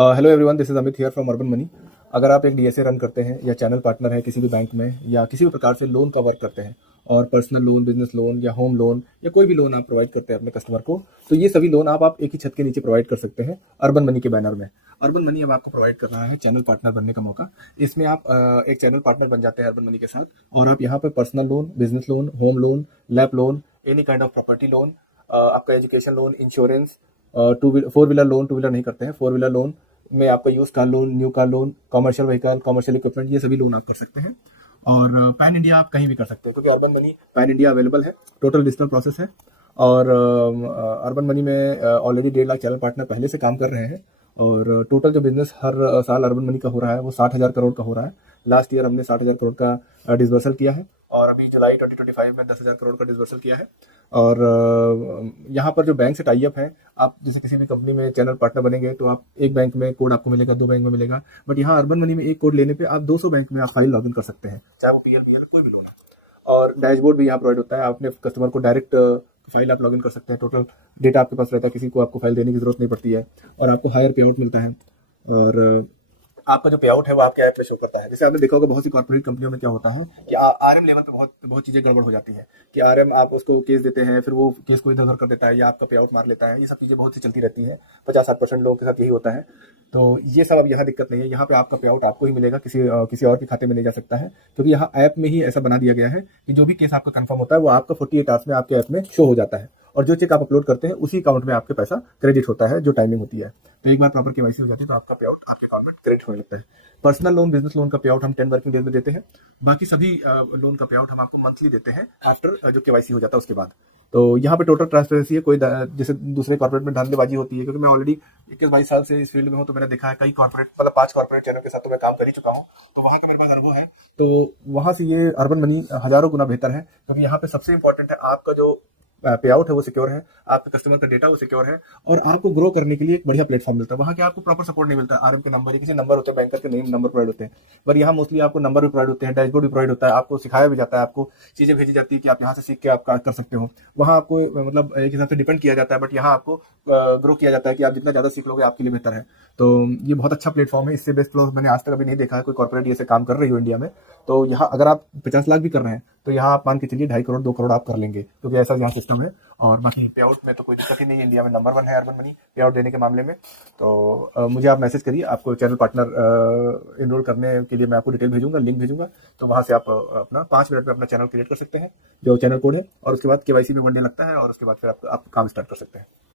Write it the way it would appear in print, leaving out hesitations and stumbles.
Hello everyone, this is Amit here from urban money. अगर आप एक डीएसए रन करते हैं या चैनल पार्टनर है किसी भी बैंक में या किसी भी प्रकार से लोन का वर्क करते हैं और पर्सनल लोन, बिजनेस लोन या होम लोन या कोई भी लोन आप प्रोवाइड करते हैं अपने कस्टमर को, तो ये सभी लोन आप एक ही छत के नीचे प्रोवाइड कर सकते हैं अर्बन मनी के बैनर में। अर्बन मनी अब आपको प्रोवाइड कर रहा है चैनल पार्टनर बनने का मौका। इसमें आप एक चैनल पार्टनर बन जाते हैं अर्बन मनी के साथ, और आप यहाँ पर personal loan, business loan, home loan, LAP loan, any kind of property loan, आपका education loan, insurance, four wheeler loan, two wheeler नहीं करते हैं, फोर व्हीलर लोन में आपका use car loan, new car loan, commercial vehicle, commercial equipment, ये सभी loan आप कर सकते हैं। और पैन इंडिया आप कहीं भी कर सकते हैं क्योंकि urban money pan India available है, टोटल डिजिटल प्रोसेस है। और अर्बन मनी में ऑलरेडी 1.5 लाख चैनल पार्टनर पहले से काम कर रहे हैं। और टोटल जो बिजनेस हर साल अर्बन मनी का हो रहा है वो 60,000 करोड़ का हो रहा है। लास्ट ईयर हमने 60,000 करोड़ का डिसबर्सल किया है, और अभी जुलाई 2025 में 10,000 करोड़ का डिसबर्सल किया है। और यहाँ पर जो बैंक से टाई अप है, आप जैसे किसी भी कंपनी में चैनल पार्टनर बनेंगे तो आप एक बैंक में कोड आपको मिलेगा, दो बैंक में मिलेगा, बट यहाँ अर्बन मनी में एक कोड लेने पे आप 200 बैंक में आप फाइल लॉगिन कर सकते हैं, चाहे वो पीएल कोई भी लोन है। और डैशबोर्ड भी यहाँ प्रोवाइड होता है, आप अपने कस्टमर को डायरेक्ट फाइल आप लॉगिन कर सकते हैं, टोटल डेटा आपके पास रहता है, किसी को आपको फाइल देने की जरूरत नहीं पड़ती है, और आपको हायर पे आउट मिलता है। और आपका जो पे आउट है वो आपके ऐप पे शो करता है। जैसे आपने देखा होगा बहुत सी कॉर्पोरेट कंपनियों में क्या होता है कि आरएम लेवल पे बहुत बहुत चीजें गड़बड़ हो जाती है, कि आरएम आप उसको केस देते हैं, फिर वो केस को इधर उधर कर देता है या आपका पे आउट मार लेता है। ये सब चीजें बहुत सी चलती रहती है, 50-60% लोगों के साथ यही होता है। तो ये सब अब यहाँ दिक्कत नहीं है, यहाँ पे आपका पे आउट आपको ही मिलेगा, किसी और के खाते में नहीं जा सकता है, क्योंकि यहाँ ऐप में ही ऐसा बना दिया गया है कि जो भी केस आपका कंफर्म होता है वो आपका 48 आवर्स में आपके ऐप में शो हो जाता है, और जो चेक आप अपलोड करते हैं उसी अकाउंट में आपके पैसा क्रेडिट होता है जो टाइमिंग होती है। तो एक बार प्रॉपर केवाईसी हो जाती है तो आपका पे आउट आपके अकाउंट में क्रेडिट होने लगता है। पर्सनल लोन, बिजनेस लोन का पे आउट हम 10 वर्किंग डेज में देते हैं। बाकी सभी लोन का पे आउट हम आपको मंथली देते हैं आफ्टर जो केवाईसी हो जाता है उसके बाद। तो यहाँ पे टोटल ट्रांसपेरेंसी है, कोई जैसे दूसरे कॉर्पोरेट में धांधलेबाजी होती है, क्योंकि मैं ऑलरेडी 21-22 साल से इस फील्ड में हूँ, तो मैंने देखा है कई कॉर्पोरेट, मतलब 5 कॉर्पोरेट चैनल के साथ तो मैं काम कर ही चुका हूँ, तो वहाँ का मेरे पास अनुभव है। तो वहाँ से ये अर्बन मनी हजारों गुना बेहतर है, क्योंकि यहाँ पे सबसे इंपॉर्टेंट है आपका जो पे आउट है वो सिक्योर है, आपके कस्टमर का डेटा वो सिक्योर है, और आपको ग्रो करने के लिए एक बढ़िया प्लेटफॉर्म मिलता है। वहाँ के आपको प्रॉपर सपोर्ट नहीं मिलता है, आरएम के नंबर या किसी नंबर होते हैं, बैंकर के नेम नंबर प्रोवाइड होते हैं, पर यहाँ मोस्टली आपको नंबर भी प्रोवाइड होते हैं, डैशबोर्ड भी प्रोवाइड होता है, आपको सिखाया भी जाता है, आपको चीजें भेजी जाती है कि आप यहाँ से सीख के आप कर सकते हो। वहाँ आपको मतलब एक हिसाब से डिपेंड किया जाता है, बट यहाँ आपको ग्रो किया जाता है कि आप जितना ज्यादा सीख लोगे आपके लिए बेहतर है। तो ये बहुत अच्छा प्लेटफॉर्म है, इससे बेस्ट प्लेटफॉर्म मैंने आज तक अभी नहीं देखा है, कोई कॉर्पोरेट ये से काम कर रही हो इंडिया में। तो यहाँ अगर आप 50 लाख भी कर रहे हैं तो यहाँ आप मान के चलिए 2.5 करोड़ 2 करोड़ आप कर लेंगे, क्योंकि ऐसा यहाँ सिस्टम है। और बाकी पे आउट में तो कोई दिक्कत ही नहीं है, इंडिया में नंबर 1 है अर्बन मनी पे आउट देने के मामले में। तो मुझे आप मैसेज करिए, आपको चैनल पार्टनर इनरोल करने के लिए मैं आपको डिटेल भेजूंगा, लिंक भेजूंगा, तो वहां से आप अपना 5 मिनट में अपना चैनल क्रिएट कर सकते हैं, जो चैनल कोड है, और उसके बाद केवाईसी में 1 डे लगता है, और उसके बाद फिर आप काम स्टार्ट कर सकते हैं।